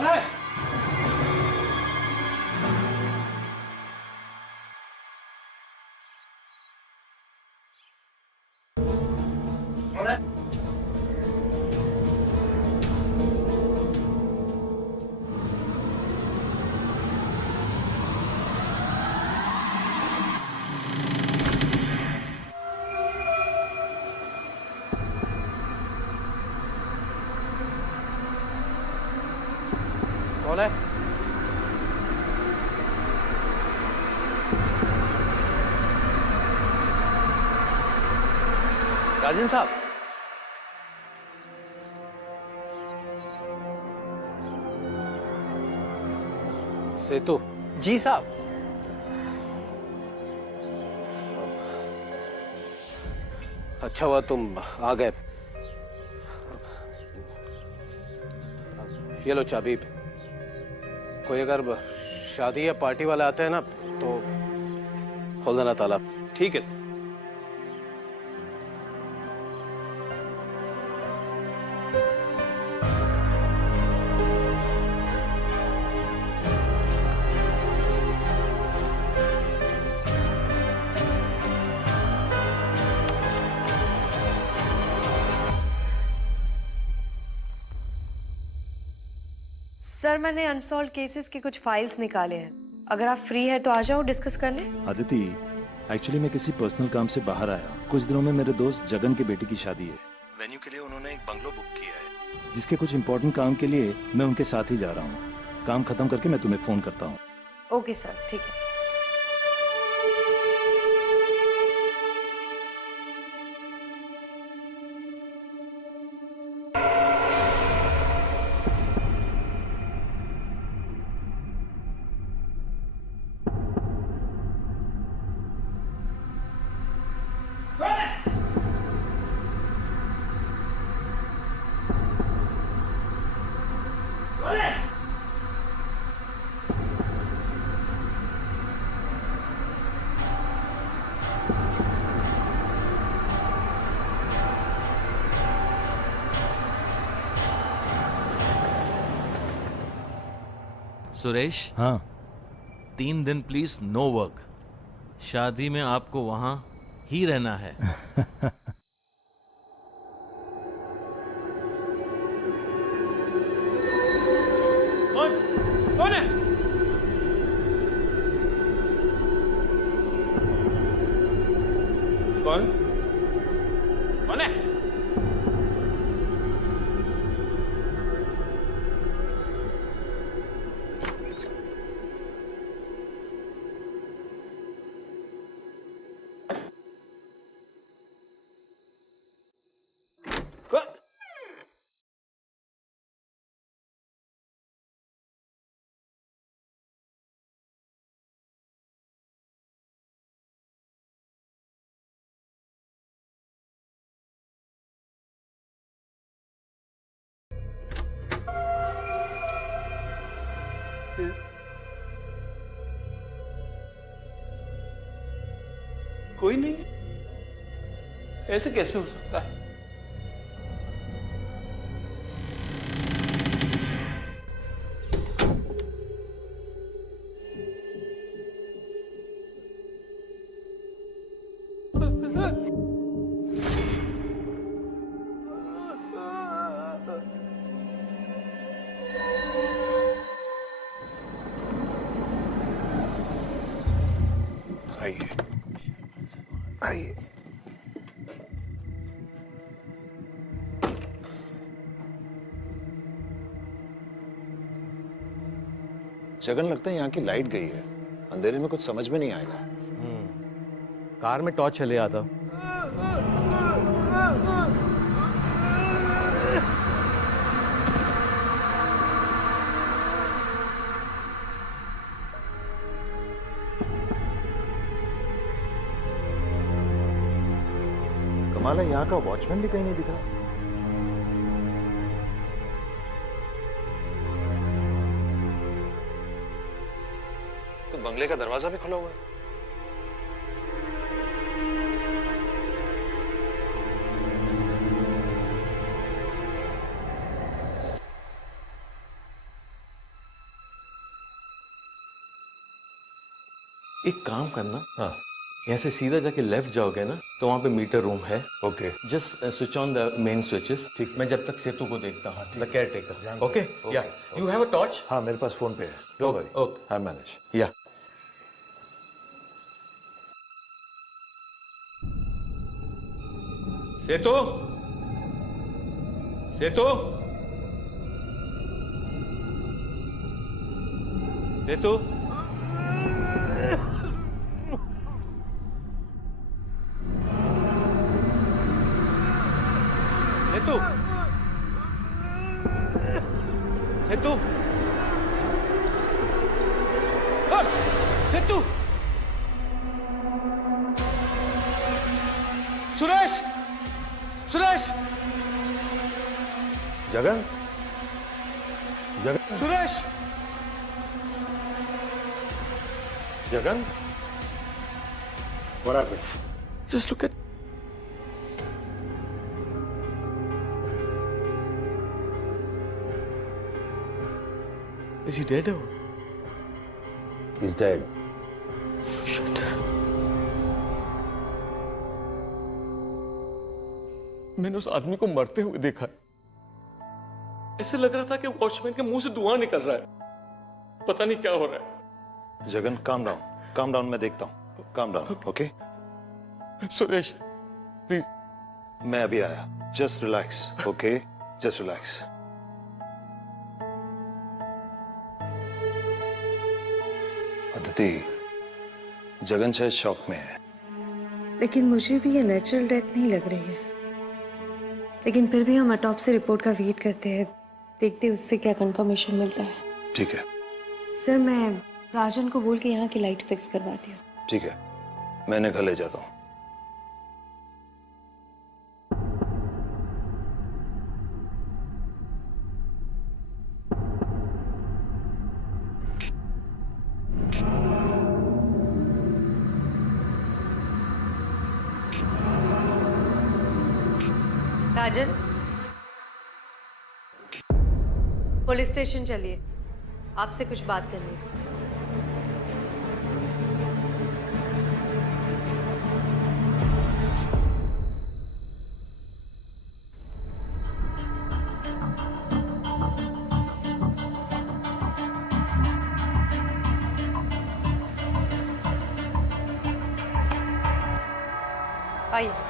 कौन है? कौन है? कौन है? राजन साहब, सेतु जी साहब। अच्छा हुआ तुम आ गए। ये लो चाबी। कोई अगर शादी या पार्टी वाले आते हैं ना तो खोल देना ताला। ठीक है। सर मैंने अनसॉल्व केसेस के कुछ फाइल्स निकाले हैं, अगर आप फ्री है तो आ जाओ डिस्कस करने। अदिति, एक्चुअली मैं किसी पर्सनल काम से बाहर आया हूँ। कुछ दिनों में मेरे दोस्त जगन की बेटी की शादी है। वेन्यू के लिए उन्होंने एक बंगलो बुक किया है, जिसके कुछ इंपॉर्टेंट काम के लिए मैं उनके साथ ही जा रहा हूँ। काम खत्म करके मैं तुम्हें फोन करता हूँ। ओके सर, ठीक है। सुरेश, हाँ 3 दिन प्लीज नो वर्क। शादी में आपको वहां ही रहना है। कौन है? कौन? कौन है? कोई नहीं, ऐसे कैसे हो सकता है? आइए आइए। जगन, लगता है यहाँ की लाइट गई है। अंधेरे में कुछ समझ में नहीं आएगा। कार में टॉर्च चले आता। कमाल है, यहाँ का वॉचमैन भी कहीं नहीं दिखा। तो बंगले का दरवाजा भी खुला हुआ है। एक काम करना, हाँ यहाँ से सीधा जाके लेफ्ट जाओगे ना तो वहाँ पे मीटर रूम है। Okay just switch on the main switches. ठीक, मैं जब तक सेतु को देखता हूँ, द केयर टेकर। ओके, या यू हैव अ टॉर्च? हाँ मेरे पास फोन पे है, don't worry, okay, I manage. या सेतु, सेतु, सेतु, सेतु, सेतु, हाँ, सेतु, Suresh, Suresh, Jagan, Jagan, Suresh, Jagan, what happened? just look at. Is he dead or? He's dead. Shit. मैंने उस आदमी को मरते हुए देखा। ऐसे लग रहा था कि वॉचमैन के मुंह से धुआं निकल रहा है। पता नहीं क्या हो रहा है। जगन काम डाउन, मैं देखता हूँ। Calm down, okay? Suresh, please. मैं अभी आया। Just relax, okay? Just relax. Aditi, Jagan शायद शॉक में है। लेकिन मुझे भी ये नेचुरल डेथ नहीं लग रही है। लेकिन फिर भी हम ऑटोप्सी रिपोर्ट का वेट करते हैं, देखते हैं उससे क्या कंफर्मेशन मिलता है। ठीक है, सर मैं राजन को बोल के यहाँ की लाइट फिक्स करवाती हूँ। ठीक है, मैंने घर ले जाता हूँ। राजन, पुलिस स्टेशन चलिए, आपसे कुछ बात करनी है। आइए।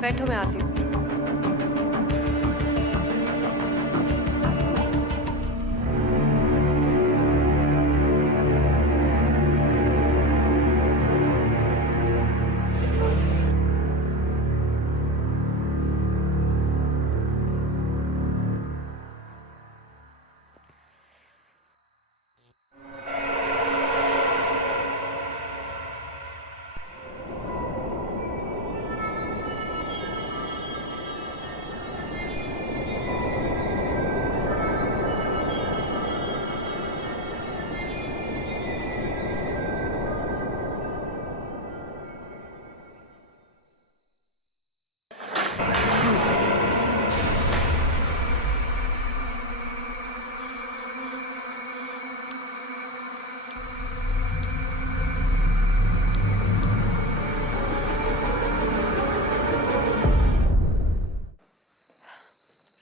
बैठो, मैं आती हूँ।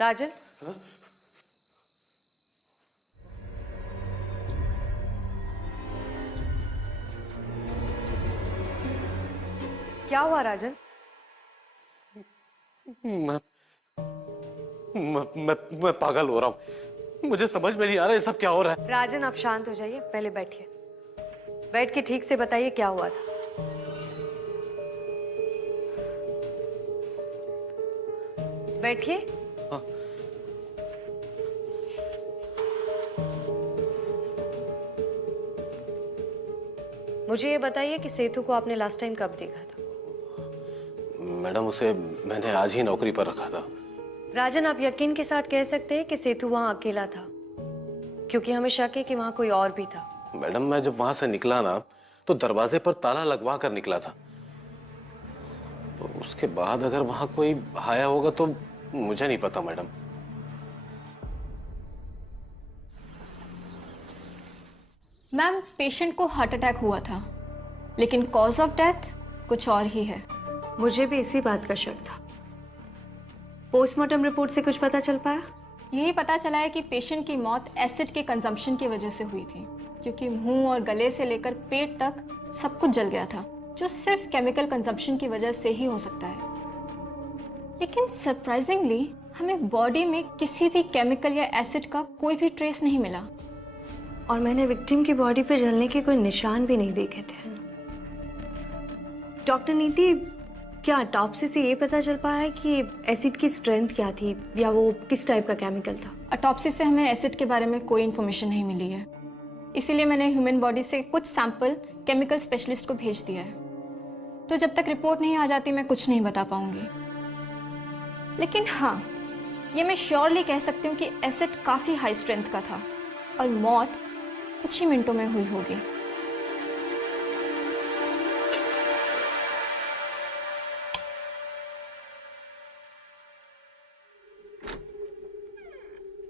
राजन, क्या हुआ राजन? मैं पागल हो रहा हूँ। मुझे समझ में नहीं आ रहा है सब क्या हो रहा है। राजन आप शांत हो जाइए, पहले बैठिए। बैठ के ठीक से बताइए क्या हुआ था। बैठिए। हाँ। मुझे ये बताइए कि सेतु को आपने लास्ट टाइम कब देखा था? मैडम, उसे मैंने आज ही नौकरी पर रखा था। राजन, आप यकीन के साथ कह सकते हैं कि सेतु वहां अकेला था, क्योंकि हमें शक है कि वहां कोई और भी था। मैडम, मैं जब वहां से निकला ना तो दरवाजे पर ताला लगवा कर निकला था। तो उसके बाद अगर वहां कोई आया होगा तो मुझे नहीं पता मैडम। पेशेंट को हार्ट अटैक हुआ था, लेकिन कॉज ऑफ डेथ कुछ और ही है। मुझे भी इसी बात का शक था। पोस्टमार्टम रिपोर्ट से कुछ पता चल पाया? यही पता चला है कि पेशेंट की मौत एसिड के कंजम्पशन की वजह से हुई थी, क्योंकि मुंह और गले से लेकर पेट तक सब कुछ जल गया था, जो सिर्फ केमिकल कंजम्पशन की वजह से ही हो सकता है। लेकिन सरप्राइजिंगली हमें बॉडी में किसी भी केमिकल या एसिड का कोई भी ट्रेस नहीं मिला। और मैंने विक्टिम की बॉडी पे जलने के कोई निशान भी नहीं देखे थे। डॉक्टर नीति, क्या ऑटोप्सी से ये पता चल पाया है कि एसिड की स्ट्रेंथ क्या थी या वो किस टाइप का केमिकल था? ऑटोप्सी से हमें एसिड के बारे में कोई इन्फॉर्मेशन नहीं मिली है, इसीलिए मैंने ह्यूमन बॉडी से कुछ सैंपल केमिकल स्पेशलिस्ट को भेज दिया है। तो जब तक रिपोर्ट नहीं आ जाती मैं कुछ नहीं बता पाऊंगी। लेकिन हाँ, ये मैं श्योरली कह सकती हूँ कि एसिड काफ़ी हाई स्ट्रेंथ का था और मौत कुछ ही मिनटों में हुई होगी।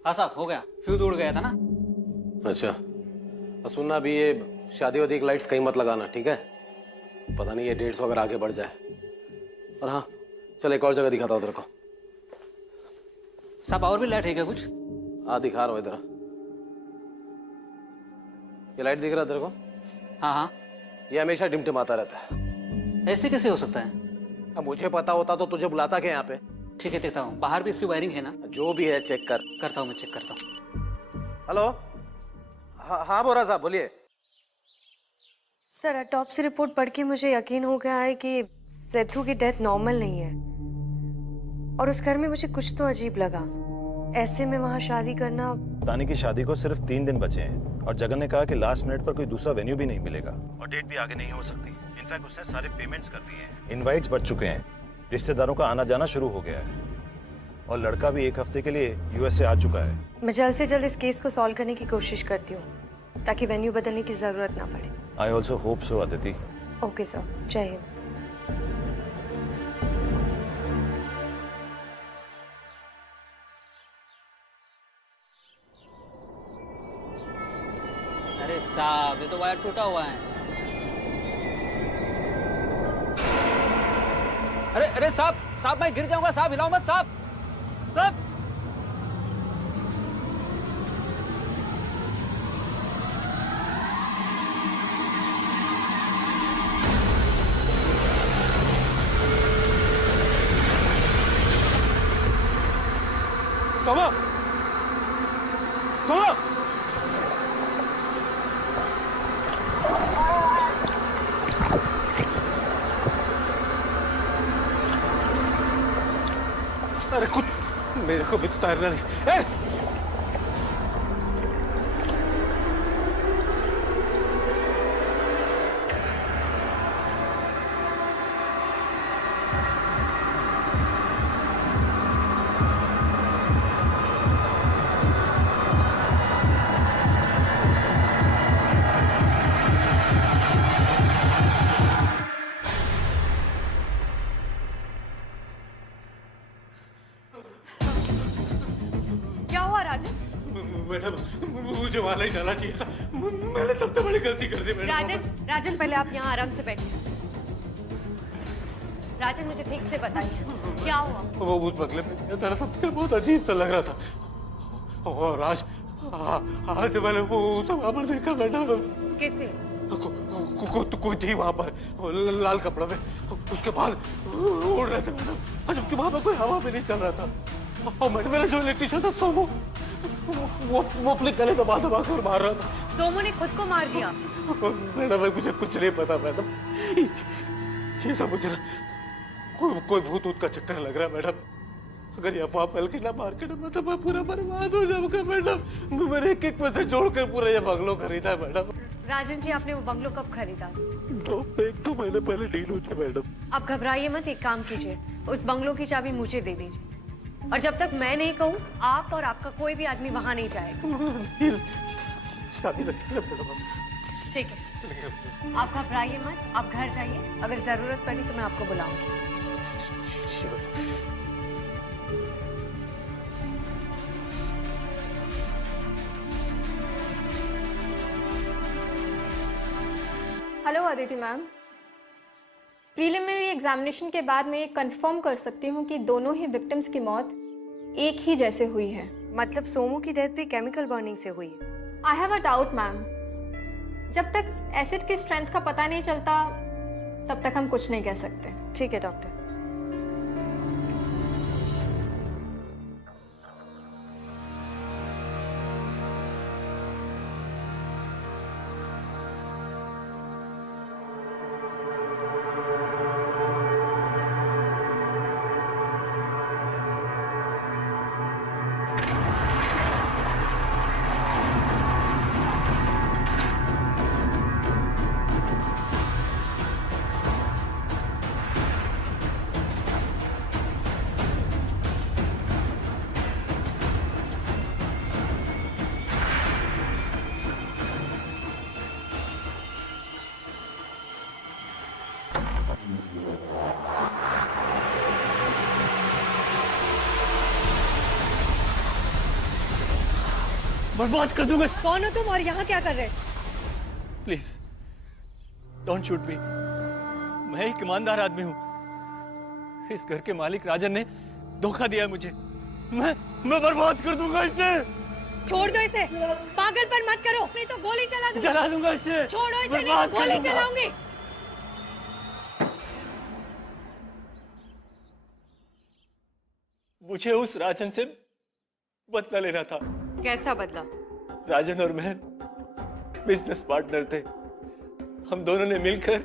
हाँ साहब, हो गया। फ्यूज उड़ गया था ना। अच्छा, और सुनना भी, ये शादी वादी की लाइट्स कहीं मत लगाना, ठीक है? पता नहीं ये 150 अगर आगे बढ़ जाए। और हाँ, चल एक और जगह दिखाता हूँ तेरे को। साहब और भी लाइट है क्या कुछ? हाँ दिखा रहा हूँ इधर। ये लाइट दिख रहा है तेरे को? हाँ हाँ। ये हमेशा टिमटिमाता रहता है। ऐसे कैसे हो सकता है? अब मुझे पता होता तो तुझे बुलाता क्या यहाँ पे? ठीक है, देखता हूँ। बाहर भी इसकी वायरिंग है ना? जो भी है चेक कर। करता हूँ, मैं चेक करता हूँ। हेलो, हाँ बोरा साहब बोलिए। सर, ऑटोप्सी रिपोर्ट पढ़ के मुझे यकीन हो गया है कि सेथु की डेथ नॉर्मल नहीं है। और उस घर में मुझे कुछ तो अजीब लगा। ऐसे में वहाँ शादी करना। तानी की शादी को सिर्फ 3 दिन बचे हैं और जगन ने कहा कि लास्ट मिनट पर कोई दूसरा वेन्यू भी नहीं मिलेगा और डेट भी आगे नहीं हो सकती। इनफैक्ट उसने सारे पेमेंट्स कर दिए हैं, इनवाइट्स बच चुके हैं, रिश्तेदारों का आना जाना शुरू हो गया है और लड़का भी 1 हफ्ते के लिए यूएस से आ चुका है। मैं जल्द से जल्द इस केस को सॉल्व करने की कोशिश करती हूँ ताकि वेन्यू बदलने की जरूरत ना पड़े। I also hope so Aditi. Okay sir, जय हिंद। अरे साहब, ये तो वायर टूटा हुआ है। अरे साहब, मैं गिर जाऊंगा साहब, हिलाओ मत साहब। साहब, सोमा, सोमा, अरे कुछ मेरे को भी तो तैरना नहीं। क्या हुआ राजन? मैडम, मुझे वहां नहीं जाना चाहिए था। मैंने सबसे बड़ी गलती कर दी मैडम। राजन पहले आप यहाँ आराम से बैठिए। राजन, मुझे ठीक से बताइए क्या हुआ? वो उस बंगले में गया था, सबसे बहुत अजीब सा लग रहा था। और आज मैंने वो सब वहां पर देखा मैडम। कैसे? कोई थी वहां पर लाल कपड़ा में, उसके बाल उड़ रहे थे मैडम, जबकि वहां पर कोई हवा भी नहीं चल रहा था। और मैडम, मेरा जो इलेक्ट्रिशियन था सोमू, वो अपने गले दबा दबा कर मार रहा था। सोमू ने खुद को मार दिया? मैडम, मुझे कुछ नहीं पता मैडम। ये सब मुझे कोई भूत ऊत का चक्कर लग रहा है मैडम। अगर ये अफवाह फैल के ना मार्केट में तो मैं पूरा बर्बाद हो जाऊंगा मैडम। मैंने एक पैसे जोड़कर पूरा ये बंगलो खरीदा है मैडम। राजन जी, आपने वो बंगलो कब खरीदा? 1-2 महीने पहले डील हुई थी मैडम। आप घबराइए मत, एक काम कीजिए, उस बंगलो की चाबी मुझे दे दीजिए और जब तक मैं नहीं कहूँ आप और आपका कोई भी आदमी वहां नहीं जाएगा। शादी रखी है मैडम। ठीक है, आप घबराइए मत, आप घर जाइए। अगर जरूरत पड़ी तो मैं आपको बुलाऊंगी। Hello Aditi ma'am, preliminary examination के बाद मैं ये कंफर्म कर सकती हूँ कि दोनों ही विक्टिम्स की मौत एक ही जैसे हुई है। मतलब सोमू की डेथ भी केमिकल बर्निंग से हुई है। I have a doubt ma'am, जब तक एसिड की स्ट्रेंथ का पता नहीं चलता तब तक हम कुछ नहीं कह सकते। ठीक है डॉक्टर। बर्बाद कर दूंगा। कौन हो तुम और यहाँ क्या कर रहे? प्लीज डोंट शूट मी। मैं एक ईमानदार आदमी हूँ। इस घर के मालिक राजन ने धोखा दिया मुझे। मैं बर्बाद कर दूंगा इसे। छोड़ दो इसे, पागलपन मत करो, नहीं तो गोली चला दूंगा। जला दूंगा इसे। छोड़ो इसे, नहीं बर्बाद तो कर गोली दूंगा। चलाऊंगी। मुझे उस राजन से बदला लेना था। कैसा बदला? राजन और मैं बिजनेस पार्टनर थे। हम दोनों ने मिलकर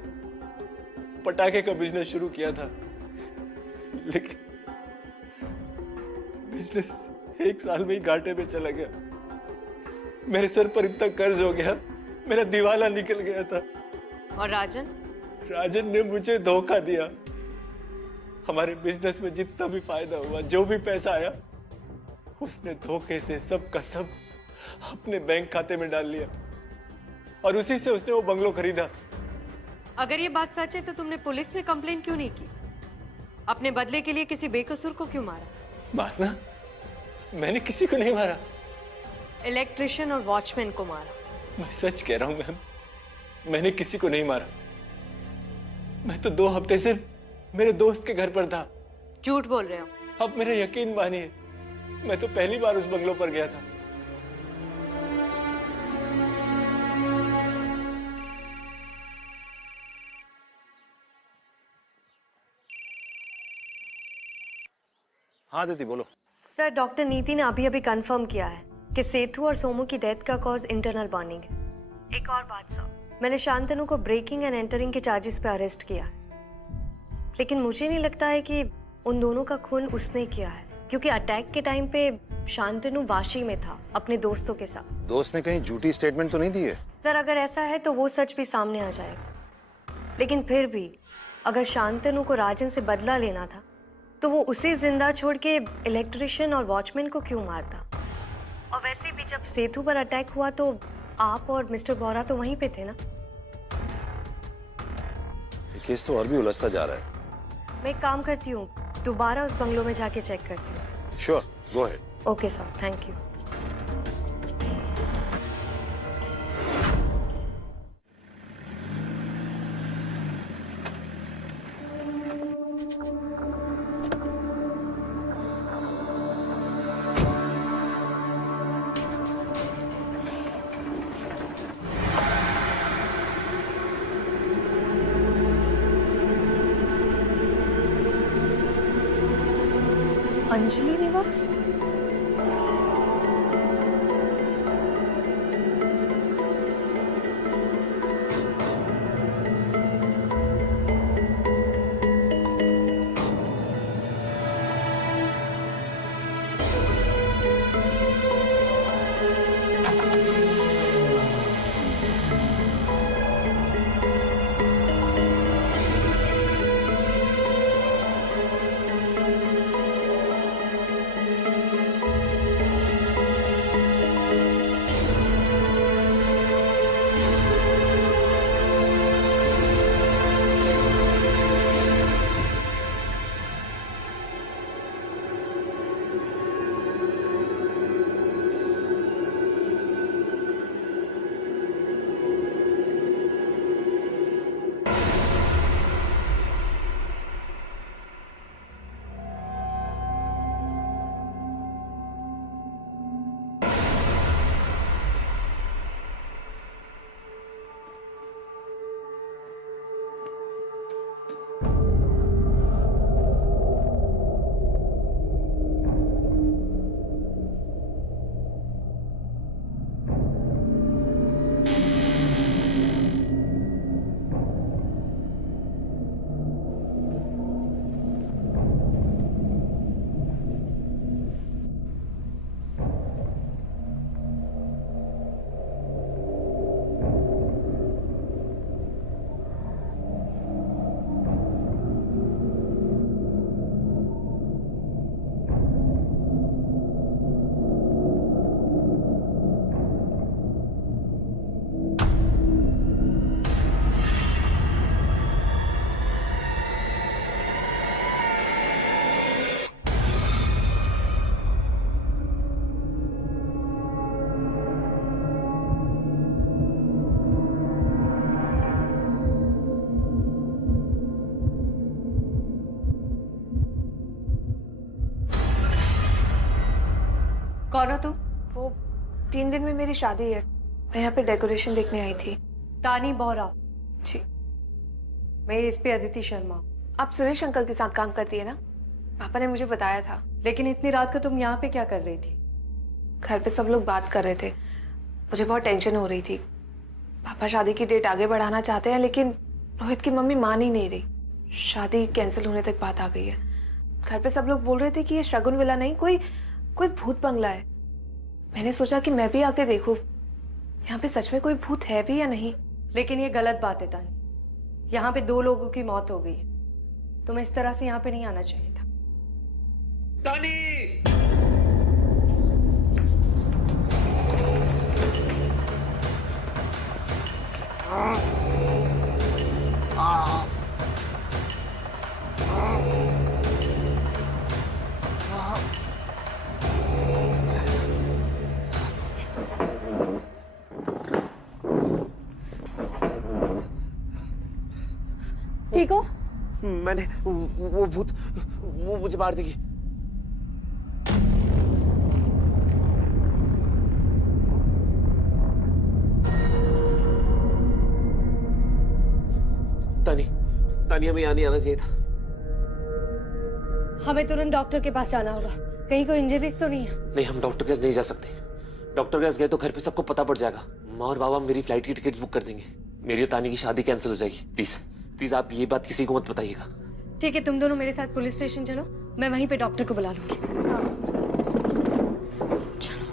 पटाखे का बिजनेस शुरू किया था, लेकिन बिजनेस 1 साल में ही घाटे में चला गया। मेरे सर पर इतना कर्ज हो गया, मेरा दिवाला निकल गया था। और राजन? राजन ने मुझे धोखा दिया। हमारे बिजनेस में जितना भी फायदा हुआ, जो भी पैसा आया, उसने धोखे से सब का सब अपने बैंक खाते में डाल लिया और उसी से उसने वो बंगलो खरीदा। अगर ये बात सच है तो तुमने पुलिस में कंप्लेंट क्यों नहीं की? अपने बदले के लिए किसी बेकसूर को क्यों मारा? मारना? मैंने किसी को नहीं मारा। इलेक्ट्रिशियन और वॉचमैन को मारा। मैं सच कह रहा हूं मैम, मैंने किसी को नहीं मारा। मैं तो 2 हफ्ते से मेरे दोस्त के घर पर था। झूठ बोल रहे हो। अब मेरा यकीन मानिए, मैं तो पहली बार उस बंगलो पर गया था। हाँ दीदी बोलो। सर, डॉक्टर नीति ने अभी अभी कंफर्म किया है कि सेतु और सोमू की डेथ का कॉज इंटरनल बर्निंग है। एक और बात सर, मैंने शांतनु को ब्रेकिंग एंड एंटरिंग के चार्जेस पे अरेस्ट किया है, लेकिन मुझे नहीं लगता है कि उन दोनों का खून उसने किया है, क्योंकि अटैक के टाइम पे शांतनु वाशी में था अपने दोस्तों के साथ। दोस्त ने कहीं झूठी स्टेटमेंट तो नहीं दी है? सर, अगर ऐसा है तो वो सच भी सामने आ जाएगा, लेकिन फिर भी अगर शांतनु को राजन से बदला लेना था तो वो उसे जिंदा छोड़ के इलेक्ट्रिशियन और वॉचमैन को क्यों मारता? और वैसे भी जब सेतु पर अटैक हुआ तो आप और मिस्टर बोरा तो वहीं पे थे ना? ये केस तो और भी उलझता जा रहा है। मैं एक काम करती हूँ, दोबारा उस बंगलो में जाके चेक करती हूँ। Sure, go ahead. Okay sir, thank you. Anjali निवास? कौन हो तुम? वो 3 दिन में मेरी शादी है, मैं यहाँ पे डेकोरेशन देखने आई थी। तानी बोहरा। जी। मैं इस पे अदिति शर्मा। आप सुरेश अंकल के साथ काम करती है ना? पापा ने मुझे बताया था। लेकिन इतनी रात को तुम यहाँ पे क्या कर रही थी? घर पे सब लोग बात कर रहे थे, मुझे बहुत टेंशन हो रही थी। पापा शादी की डेट आगे बढ़ाना चाहते हैं, लेकिन रोहित की मम्मी मान ही नहीं रही। शादी कैंसिल होने तक बात आ गई है। घर पे सब लोग बोल रहे थे कि ये शगुन विला नहीं, कोई भूत बंगला है। मैंने सोचा कि मैं भी आके देखूं, यहाँ पे सच में कोई भूत है भी या नहीं। लेकिन ये गलत बात है तानी। यहाँ पे 2 लोगों की मौत हो गई है। तुम्हें इस तरह से यहाँ पे नहीं आना चाहिए था। तानी! ठीक हो? मैंने वो भूत वो मुझे मार देगी। तानी हमें यहाँ नहीं आना चाहिए था। हमें तुरंत डॉक्टर के पास जाना होगा। कहीं कोई इंजरीज तो नहीं है? नहीं, हम डॉक्टर के पास नहीं जा सकते। डॉक्टर के पास गए तो घर पे सबको पता पड़ जाएगा। माँ और बाबा मेरी फ्लाइट की टिकट्स बुक कर देंगे। मेरी और तानी की शादी कैंसिल हो जाएगी। प्लीज प्लीज आप ये बात किसी को मत बताइएगा। ठीक है, तुम दोनों मेरे साथ पुलिस स्टेशन चलो, मैं वहीं पे डॉक्टर को बुला लूंगी। चलो।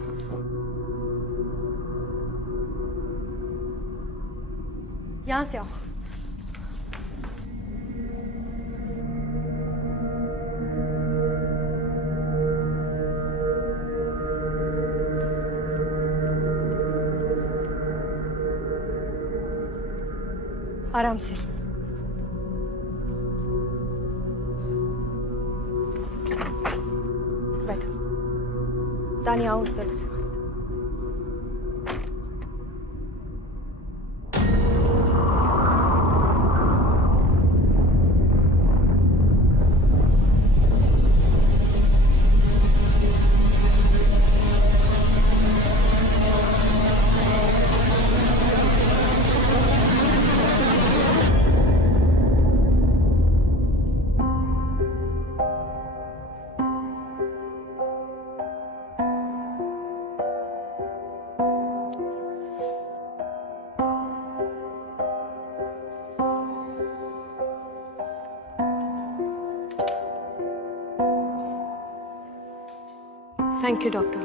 यहाँ से आओ। आराम से। बैठो। तानी आओ उस तरफ से। Thank you doctor.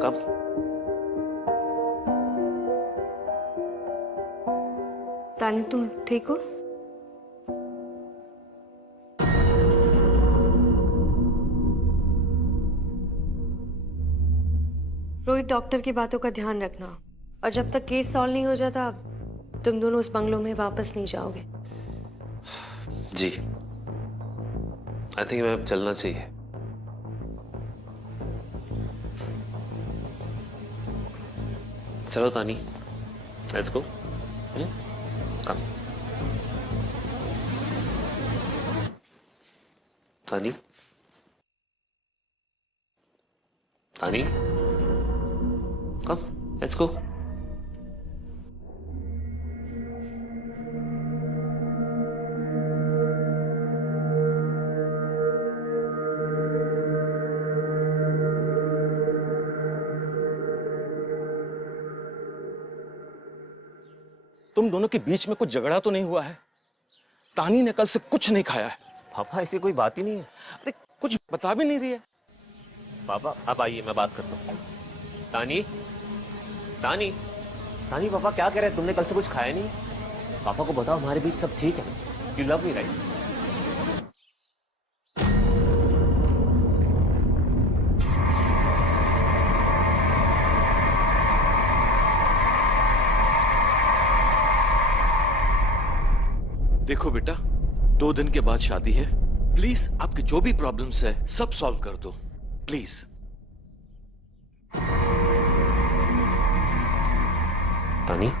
कब? तानी तुम ठीक हो? रोहित, डॉक्टर की बातों का ध्यान रखना, और जब तक केस सॉल्व नहीं हो जाता तुम दोनों उस बंगलों में वापस नहीं जाओगे। जी, आई थिंक मैं चलना चाहिए। चलो तानी, लेट्स गो। कम। तानी, तानी, कम, लेट्स गो। तुम दोनों के बीच में कुछ झगड़ा तो नहीं हुआ है? तानी ने कल से कुछ नहीं खाया है। पापा ऐसी कोई बात ही नहीं है। अरे कुछ बता भी नहीं रही है। पापा आप आइए, मैं बात करता हूँ। तानी, तानी, तानी, पापा क्या कह रहे हैं? तुमने कल से कुछ खाया नहीं है? पापा को बताओ हमारे बीच सब ठीक है। You love me right? देखो बेटा, 2 दिन के बाद शादी है, प्लीज आपके जो भी प्रॉब्लम्स है सब सॉल्व कर दो प्लीज। तानी,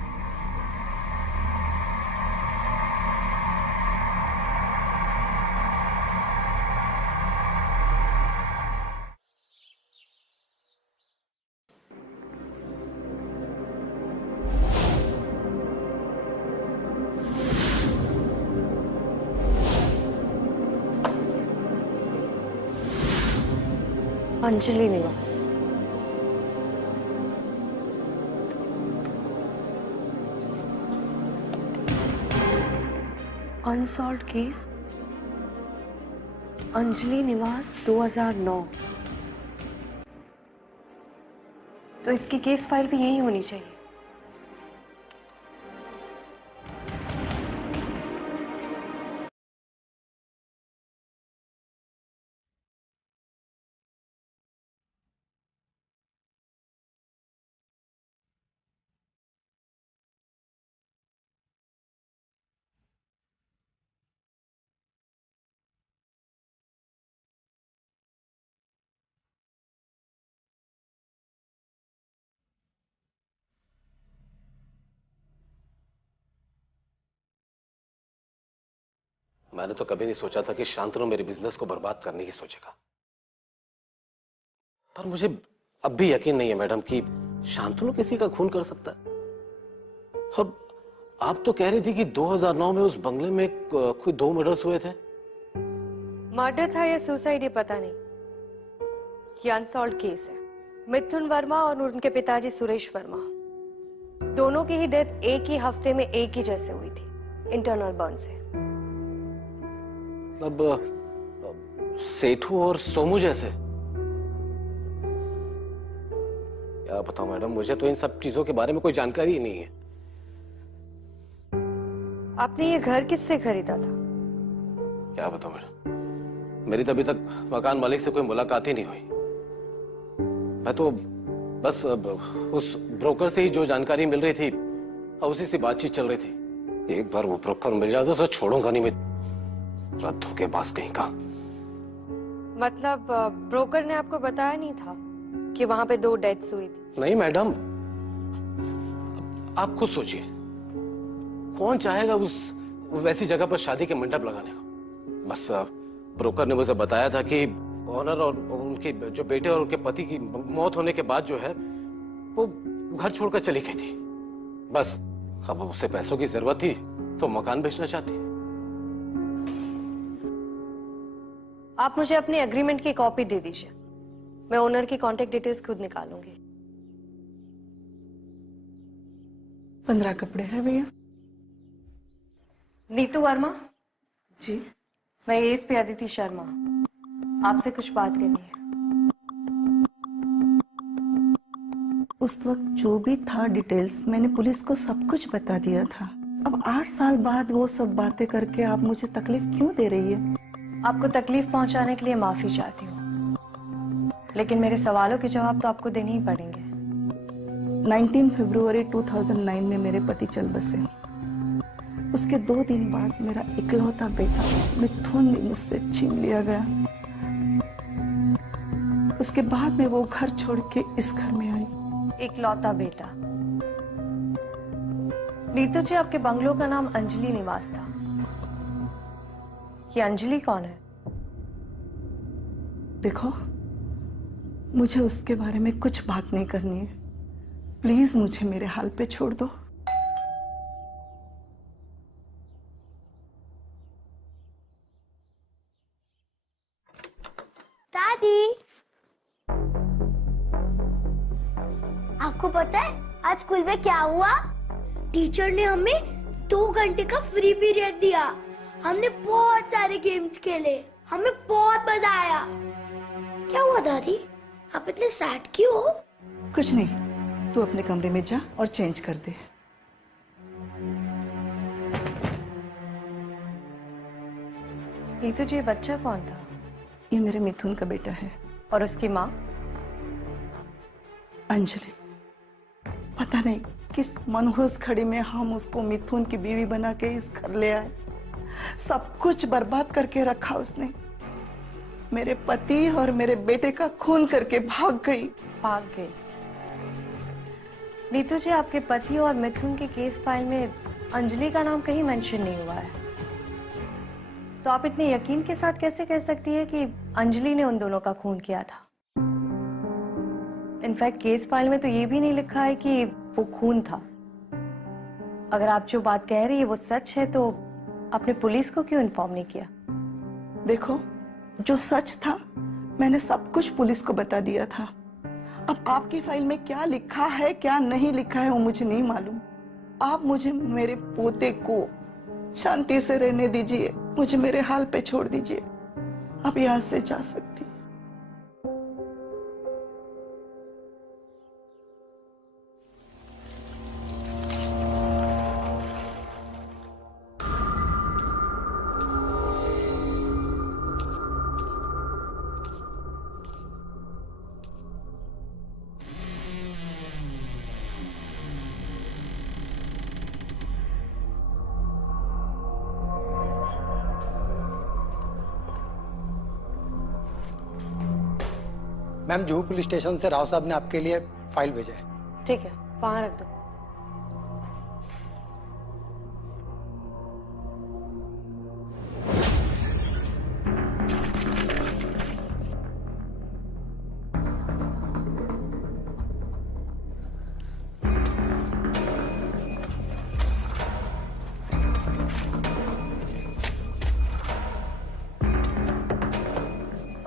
अंजलि निवास। अनसॉल्व्ड केस, अंजलि निवास 2009। तो इसकी केस फाइल भी यही होनी चाहिए। मैंने तो कभी नहीं सोचा था कि शांतनु मेरे बिजनेस को बर्बाद करने की सोचेगा, पर मुझे अब भी यकीन नहीं है मैडम कि शांतनु किसी का खून कर सकता है। और आप तो कह रही थी कि 2009 में उस बंगले में कोई 2 मर्डर्स हुए थे। मर्डर था या सुसाइड ये पता नहीं। ये अनसॉल्व्ड केस है। मिथुन वर्मा और उनके पिताजी सुरेश वर्मा, दोनों की ही डेथ एक ही हफ्ते में एक ही जैसे हुई थी, इंटरनल बर्न से। मतलब सेठू और सोमू जैसे? क्या बताऊं मैडम, मुझे तो इन सब चीजों के बारे में कोई जानकारी ही नहीं है। आपने ये घर किससे खरीदा था? क्या बताऊं मैडम, मेरी तो अभी तक मकान मालिक से कोई मुलाकात ही नहीं हुई। मैं तो बस उस ब्रोकर से ही जो जानकारी मिल रही थी उसी से बातचीत चल रही थी। एक बार वो ब्रोकर मिल जाए तो उसे छोड़ूंगा नहीं मैं, धोखेबाज कहीं का। मतलब ब्रोकर ने आपको बताया नहीं था कि वहां पे 2 डेथ्स हुई थी? नहीं मैडम, आप खुद सोचिए, कौन चाहेगा उस वैसी जगह पर शादी के मंडप लगाने को। बस ब्रोकर ने मुझे बताया था कि ऑनर और उनके जो बेटे और उनके पति की मौत होने के बाद जो है वो घर छोड़कर चली गई थी। बस अब उसे पैसों की जरूरत थी तो मकान बेचना चाहती। आप मुझे अपने एग्रीमेंट की कॉपी दे दीजिए, मैं ओनर की कांटेक्ट डिटेल्स खुद निकालूंगी। 15 कपड़े हैं भैया। नीतू वर्मा जी। मैं एएसपी अदिति शर्मा, आपसे कुछ बात करनी है। उस वक्त जो भी था डिटेल्स मैंने पुलिस को सब कुछ बता दिया था। अब 8 साल बाद वो सब बातें करके आप मुझे तकलीफ क्यों दे रही है? आपको तकलीफ पहुंचाने के लिए माफी चाहती हूँ, लेकिन मेरे सवालों के जवाब तो आपको देने ही पड़ेंगे। 19 फरवरी 2009 में मेरे पति चल बसे। उसके 2 दिन बाद मेरा इकलौता बेटा मिथुन भी मुझसे छीन लिया गया। उसके बाद में वो घर छोड़ के इस घर में आई। इकलौता बेटा? नीतू जी, आपके बंगलो का नाम अंजलि निवास था। ये अंजलि कौन है? देखो, मुझे उसके बारे में कुछ बात नहीं करनी है। प्लीज मुझे मेरे हाल पे छोड़ दो। दादी, आपको पता है आज स्कूल में क्या हुआ? टीचर ने हमें 2 घंटे का फ्री पीरियड दिया। हमने बहुत सारे गेम्स खेले, हमें बहुत मजा आया। क्या हुआ दादी, आप इतने सैड क्यों हो? कुछ नहीं, तू अपने कमरे में जा और चेंज कर दे। नीतू जी, ये बच्चा कौन था? ये मेरे मिथुन का बेटा है। और उसकी माँ? अंजलि। पता नहीं किस मनहूस घड़ी में हम उसको मिथुन की बीवी बना के इस घर ले आए। सब कुछ बर्बाद करके रखा उसने। मेरे पति और मेरे बेटे का खून करके भाग गई। भाग गए। नीतू जी, आपके पति और मिथुन के केस फाइल में अंजलि का नाम कहीं मेंशन नहीं हुआ है, तो आप इतने यकीन के साथ कैसे कह सकती है कि अंजलि ने उन दोनों का खून किया था? इनफैक्ट केस फाइल में तो ये भी नहीं लिखा है कि वो खून था। अगर आप जो बात कह रही है वो सच है तो आपने पुलिस को क्यों इन्फॉर्म नहीं किया? देखो, जो सच था मैंने सब कुछ पुलिस को बता दिया था। अब आपकी फाइल में क्या लिखा है क्या नहीं लिखा है वो मुझे नहीं मालूम। आप मुझे मेरे पोते को शांति से रहने दीजिए, मुझे मेरे हाल पे छोड़ दीजिए। आप यहाँ से जा सकती। मैम, जुहू पुलिस स्टेशन से राव साहब ने आपके लिए फाइल भेजा है। ठीक है, वहां रख दो।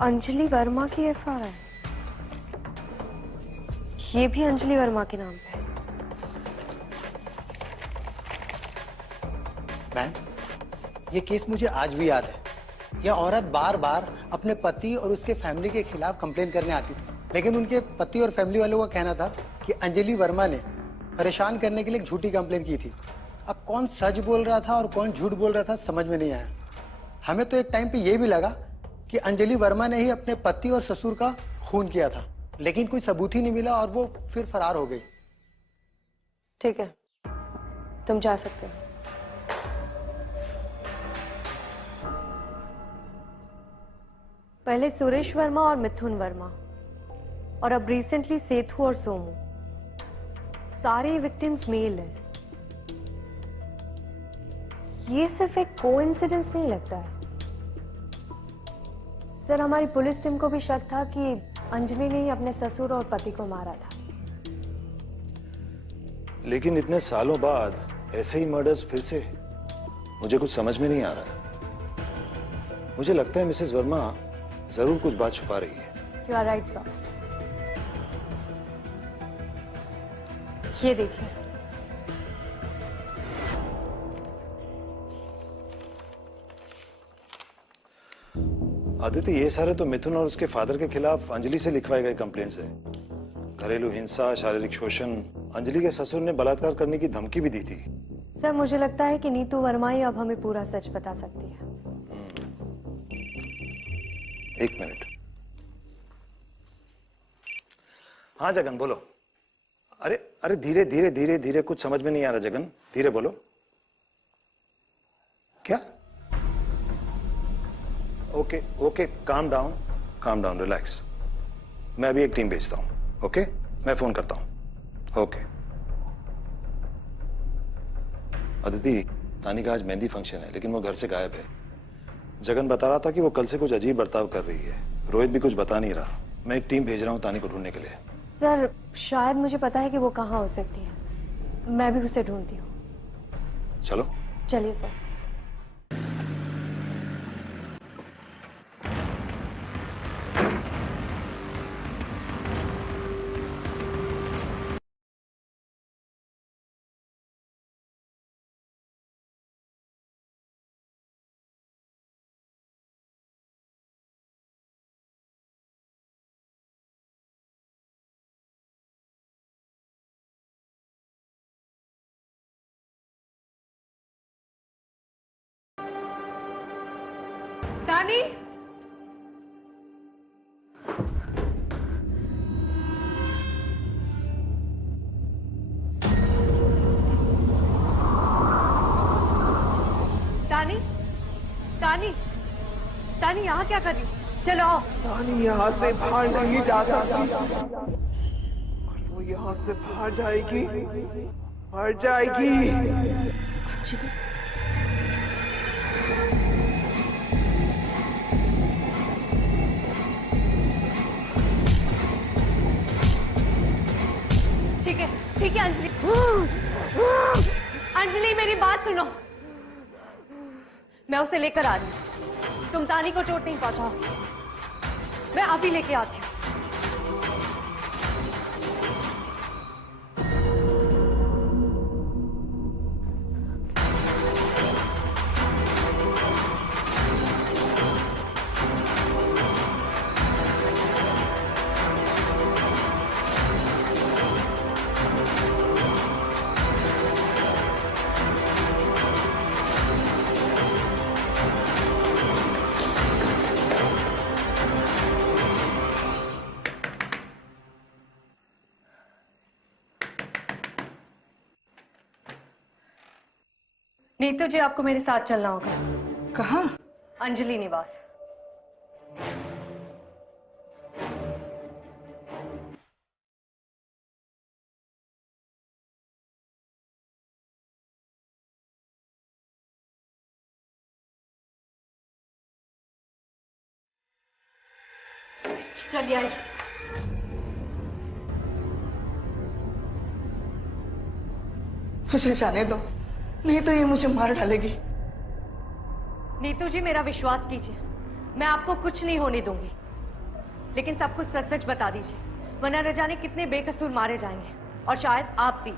अंजलि वर्मा की एफआईआर, ये भी अंजलि वर्मा के नाम पे है। मैम, ये केस मुझे आज भी याद है। यह औरत बार बार अपने पति और उसके फैमिली के खिलाफ कंप्लेन करने आती थी, लेकिन उनके पति और फैमिली वालों का कहना था कि अंजलि वर्मा ने परेशान करने के लिए एक झूठी कंप्लेन की थी। अब कौन सच बोल रहा था और कौन झूठ बोल रहा था समझ में नहीं आया। हमें तो एक टाइम पे ये भी लगा कि अंजलि वर्मा ने ही अपने पति और ससुर का खून किया था, लेकिन कोई सबूत ही नहीं मिला और वो फिर फरार हो गई। ठीक है, तुम जा सकते हो। पहले सुरेश वर्मा और मिथुन वर्मा, और अब रिसेंटली सेतु और सोमू, सारे विक्टिम्स मेल हैं। ये सिर्फ एक कोइंसिडेंस नहीं लगता है सर। हमारी पुलिस टीम को भी शक था कि अंजलि ने ही अपने ससुर और पति को मारा था। लेकिन इतने सालों बाद ऐसे ही मर्डर्स फिर से, मुझे कुछ समझ में नहीं आ रहा। मुझे लगता है मिसेस वर्मा जरूर कुछ बात छुपा रही है। You are right sir. ये देखिए, आदित्य, ये सारे तो मिथुन और उसके फादर के खिलाफ अंजलि से लिखवाए गए कंप्लेंट्स हैं। घरेलू हिंसा, शारीरिक शोषण, अंजलि के ससुर ने बलात्कार करने की धमकी भी दी थी। सर मुझे लगता है कि नीतू वर्मा ही अब हमें पूरा सच बता सकती है। एक मिनट। हाँ जगन, बोलो। अरे अरे, धीरे धीरे धीरे धीरे, कुछ समझ में नहीं आ रहा जगन, धीरे बोलो। क्या? Okay okay, calm down, relax. मैं अभी एक टीम भेजता हूं। ओके, मैं फोन करता हूं। ओके। अदिति, तानी का आज मेहंदी फंक्शन है, लेकिन वो घर से गायब है। जगन बता रहा था कि वो कल से कुछ अजीब बर्ताव कर रही है। रोहित भी कुछ बता नहीं रहा। मैं एक टीम भेज रहा हूं तानी को ढूंढने के लिए। सर शायद मुझे पता है कि वो कहाँ हो सकती है। मैं भी उसे ढूंढती हूँ। चलो चलिए सर। तानी, तानी, तानी, तानी यहाँ क्या कर रही? चलो आओ। रानी यहाँ से बाहर नहीं जा सकती और वो यहाँ से बाहर जाएगी, मर जाएगी। अंजलि, ठीक है अंजलि। अंजलि मेरी बात सुनो, मैं उसे लेकर आ रही हूँ। तुम तानी को चोट नहीं पहुंचाओगी, मैं अभी लेके आती हूँ। नीतू जी, आपको मेरे साथ चलना होगा। कहाँ? अंजलि निवास। चलिए आइए। मुझे जाने दो, नहीं तो ये मुझे मार डालेगी। नीतू जी, मेरा विश्वास कीजिए, मैं आपको कुछ नहीं होने दूंगी, लेकिन सब कुछ सच सच बता दीजिए, वरना न जाने कितने बेकसूर मारे जाएंगे, और शायद आप भी।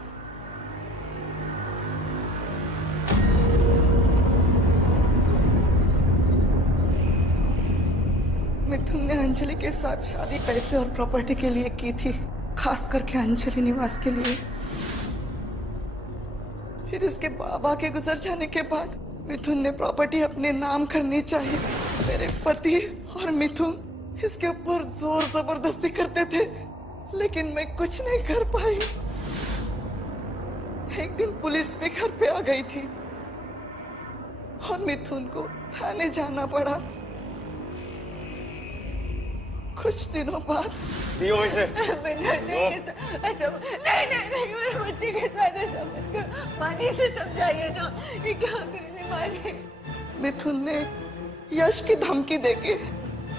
मिथुन ने अंजलि के साथ शादी पैसे और प्रॉपर्टी के लिए की थी, खास करके अंजलि निवास के लिए। फिर इसके बाबा के गुजर जाने के बाद मिथुन ने प्रॉपर्टी अपने नाम करनी चाहिए। मेरे पति और मिथुन इसके ऊपर जोर जबरदस्ती करते थे, लेकिन मैं कुछ नहीं कर पाई। एक दिन पुलिस भी घर पे आ गई थी और मिथुन को थाने जाना पड़ा। कुछ दिनों बाद नहीं मेरे बच्चे के साथ ऐसा मत करो, माँ जी से समझाइए ना, ये क्या कर रहे माँ जी। मिथुन ने यश की धमकी देके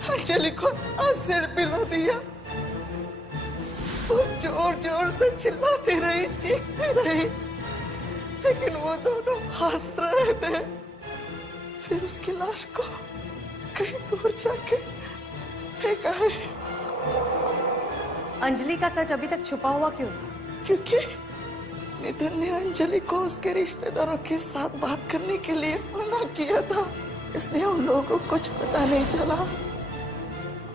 अंजलि को एसिड पिला दिया। वो जोर जोर से चिल्लाती रही, चीखती रही, लेकिन वो दोनों हंस रहे थे। फिर उसकी लाश को कहीं दूर जाके फेंका है। अंजलि का सच अभी तक छुपा हुआ क्यों था? क्योंकि मिथुन ने अंजलि को उसके रिश्तेदारों के साथ बात करने के लिए मना किया था, इसलिए उन लोगों को कुछ पता नहीं चला।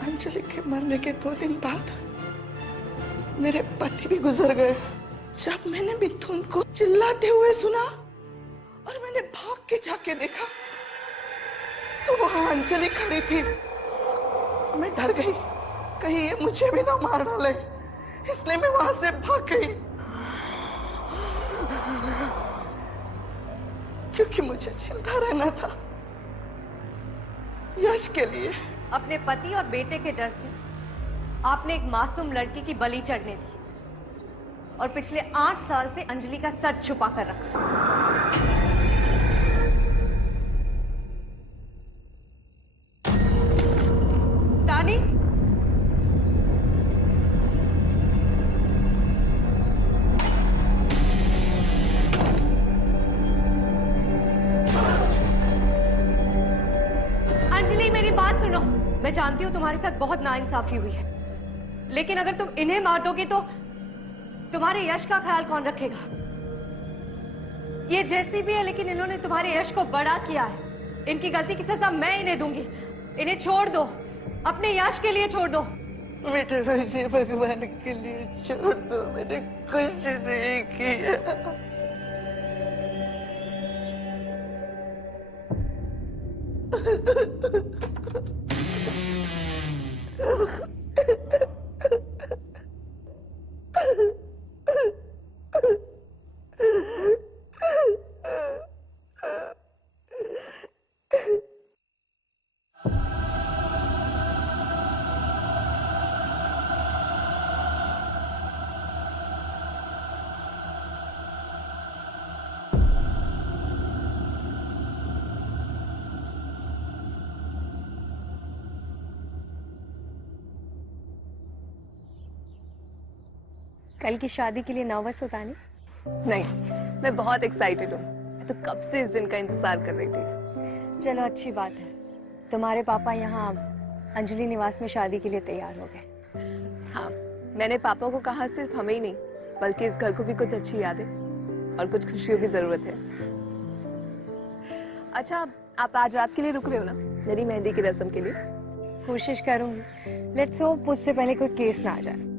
अंजलि के मरने के 2 दिन बाद मेरे पति भी गुजर गए। जब मैंने मिथुन को चिल्लाते हुए सुना और मैंने भाग के जाके देखा तो वहां अंजलि खड़ी थी। मैं डर गई, कहीं ये मुझे भी ना मार डाले, इसलिए मैं वहां से भाग गई, क्योंकि मुझे चिंता रहना था यश के लिए। अपने पति और बेटे के डर से आपने एक मासूम लड़की की बलि चढ़ने दी और पिछले 8 साल से अंजलि का सच छुपा कर रखा। तानी, अंजलि मेरी बात सुनो। मैं जानती हूँ तुम्हारे साथ बहुत नाइंसाफी हुई है, लेकिन अगर तुम इन्हें मार दोगे तो तुम्हारे यश का ख्याल कौन रखेगा? ये जैसी भी है, लेकिन इन्होंने तुम्हारे यश को बड़ा किया है। इनकी गलती की सजा मैं इन्हें दूंगी। इन्हें छोड़ दो, अपने यश के लिए छोड़ दो। बेटे मुझे भगवान के लिए छोड़ दो, मैंने कुछ नहीं किया। कल की शादी के लिए नर्वस हो तानी? नहीं, मैं बहुत एक्साइटेड हूँ। मैं तो कब से इस दिन का इंतजार कर रही थी। चलो अच्छी बात है, तुम्हारे पापा यहाँ अंजलि निवास में शादी के लिए तैयार हो गए। हाँ, मैंने पापा को कहा सिर्फ हमें ही नहीं, बल्कि इस घर को भी कुछ अच्छी यादें और कुछ खुशियों की जरूरत है। अच्छा, आप आज रात के लिए रुक रहे हो ना, मेरी मेहंदी की रस्म के लिए? कोशिश करूंगी। लेट्स होप उससे पहले कोई केस ना आ जाए।